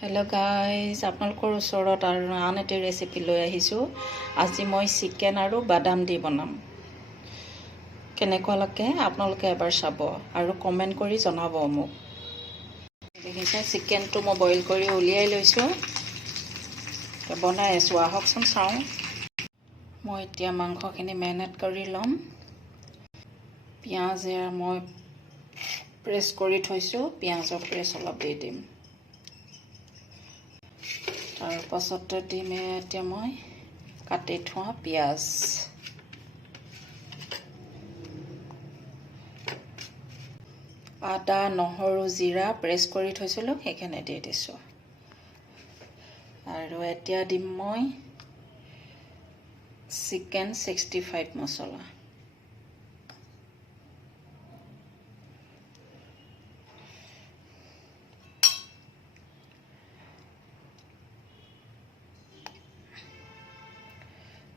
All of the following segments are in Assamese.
হেল্ল' গাইজ, আপোনালোকৰ ওচৰত আৰু আন এটি ৰেচিপি লৈ আহিছোঁ। আজি মই চিকেন আৰু বাদাম দি বনাম। কেনেকুৱা লাগে আপোনালোকে এবাৰ চাব আৰু কমেণ্ট কৰি জনাব মোক। দেখিছে, চিকেনটো মই বইল কৰি উলিয়াই লৈছোঁ। বনাই আছোঁ, আহকচোন চাওঁ। মই এতিয়া মাংসখিনি মেৰিনেট কৰি ল'ম। পিঁয়াজেৰে মই প্ৰেছ কৰি থৈছোঁ, পিঁয়াজৰ প্ৰেছ অলপ দি দিম। তাৰপাছতে দিম এতিয়া মই কাটি থোৱা পিঁয়াজ। আদা, নহৰু, জিৰা প্ৰেছ কৰি থৈছিলোঁ, সেইখিনি দি দিছোঁ। আৰু এতিয়া দিম মই চিকেন 65 মছলা।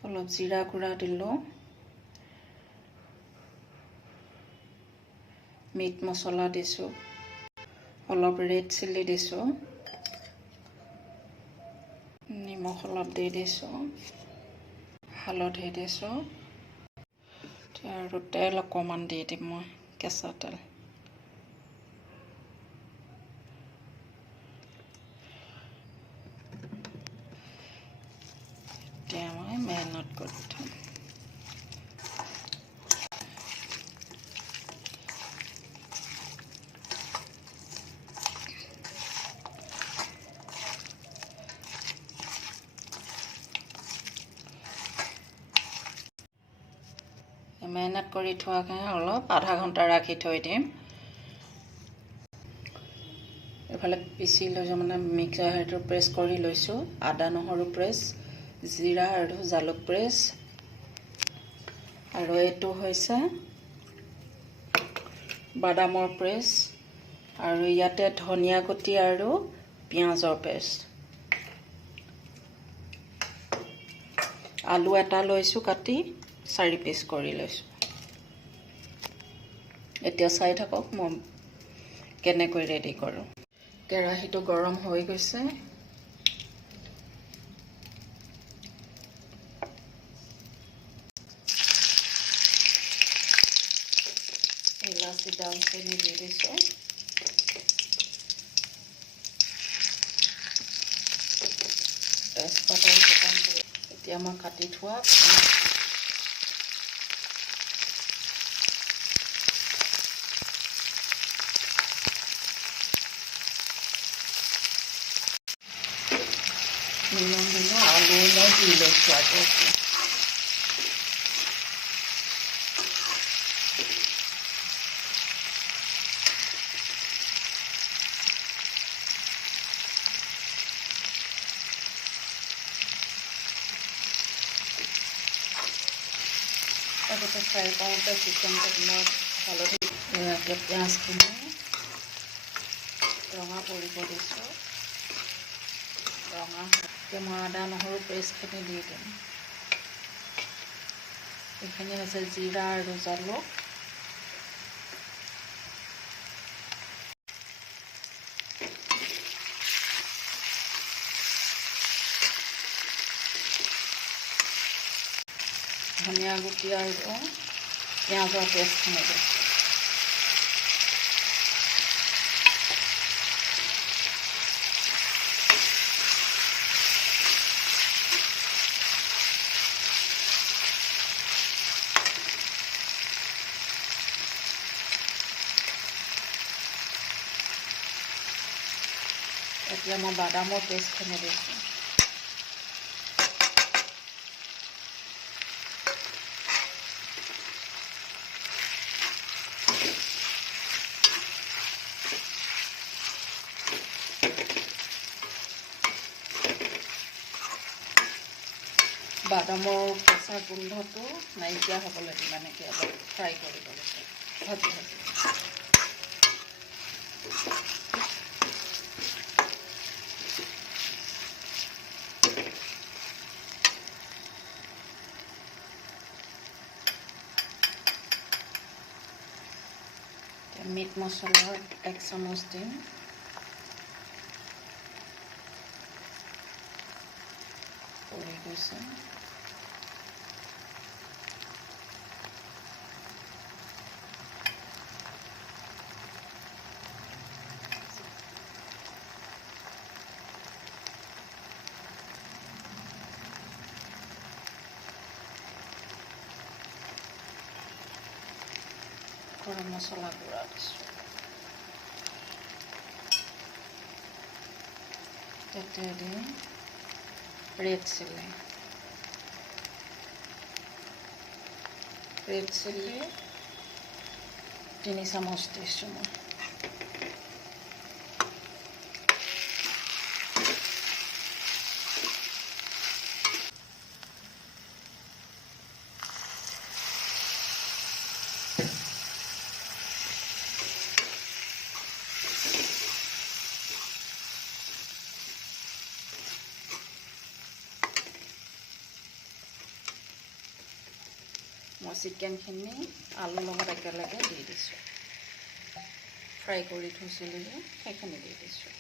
অলপ জিৰা গুড়া দিলোঁ, মিট মছলা দিছোঁ, অলপ ৰেড চিলি দিছোঁ, নিমখ অলপ দি দিছোঁ, হালধি দিছোঁ, আৰু তেল অকণমান দি দিম মই, কেঁচা তেল। এতিয়া মই মেৰিনেট কৰি থম। মেৰিনেট কৰি থোৱাকৈ অলপ আধা ঘণ্টা ৰাখি থৈ দিম। এইফালে পিচি লৈছোঁ, মানে মিক্সাৰটো প্ৰেছ কৰি লৈছোঁ। আদা নহৰু প্ৰেছ, জিৰা আৰু জালুক প্ৰেছ, আৰু এইটো হৈছে বাদামৰ প্ৰেছ, আৰু ইয়াতে ধনিয়া গুটি আৰু পিঁয়াজৰ পেষ্ট। আলু এটা লৈছোঁ, কাটি 4 পিচ কৰি লৈছোঁ। এতিয়া চাই থাকক মই কেনেকৈ ৰেডি কৰোঁ। কেৰাহীটো গৰম হৈ গৈছে। ইলাচি, দালচেনি দি দিছোঁ। তেজপাতৰ শুকান কৰি এতিয়া মই কাটি থোৱা আলু মই দি লৈছোঁ আগতে। আগতে ফ্ৰাই কৰোঁতে চিকেনটোত মই হালধি পিঁয়াজখিনি ৰঙা কৰিব দিছোঁ। ৰঙা এতিয়া মই আদা নহৰু পেষ্টখিনি দি দিম। এইখিনি হৈছে জিৰা আৰু জালুক। ধনিয়া গুটি আৰু পিঁয়াজৰ পেষ্টখিনি দিম। এতিয়া মই বাদামৰ পেষ্টখিনি দিছোঁ। বাদামৰ কেঁচা গোন্ধটো নাইকিয়া হ'ব লাগিব, এনেকৈ অলপ ফ্ৰাই কৰিব লাগিব, ভাজি ভাজি। মিট মছলাৰ 1 চামুচ দিম। পৰি গৈছে। গৰম মছলা গুড়া দিছোঁ। তাতে দিম ৰেড চিলি। ৰেড চিলি 3 চামুচ দিছোঁ মই। মই চিকেনখিনি আলুৰ লগত একেলগে দি দিছোঁ। ফ্ৰাই কৰি থৈছিলোঁ যে সেইখিনি দি দিছোঁ।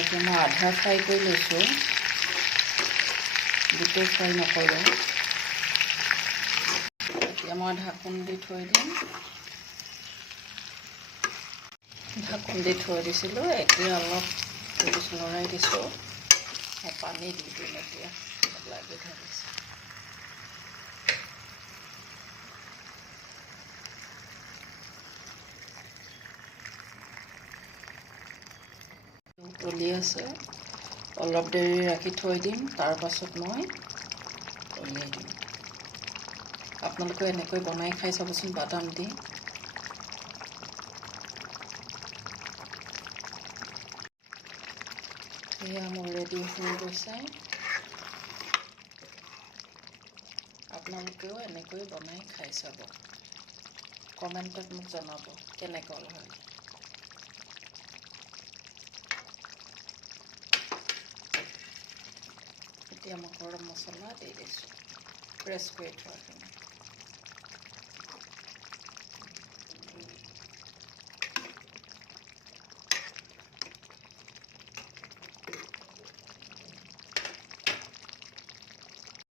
এতিয়া মই আধা ফ্ৰাই কৰি লৈছোঁ, গোটেই ফ্ৰাই নকৰোঁ। এতিয়া মই ঢাকোন দি থৈ দিম। ঢাকোন দি থৈ দিছিলোঁ, এতিয়া অলপ লৰাই দিছোঁ। পানী দি দিম এতিয়া, লাগি ধৰিছে। উতলি আছে, অলপ দেৰি ৰাখি থৈ দিম, তাৰ পাছত মই উলিয়াই দিম। আপোনালোকে এনেকৈ বনাই খাই চাবচোন বাদাম দি। এয়া মোৰ ৰেডি হৈ গৈছে। আপোনালোকেও এনেকৈ বনাই খাই চাব। কমেণ্টত মোক জনাব কেনেকুৱা হয়। এতিয়া মই গৰম মছলা দি দিছোঁ, প্ৰেছ কৰি থোৱাখিনি।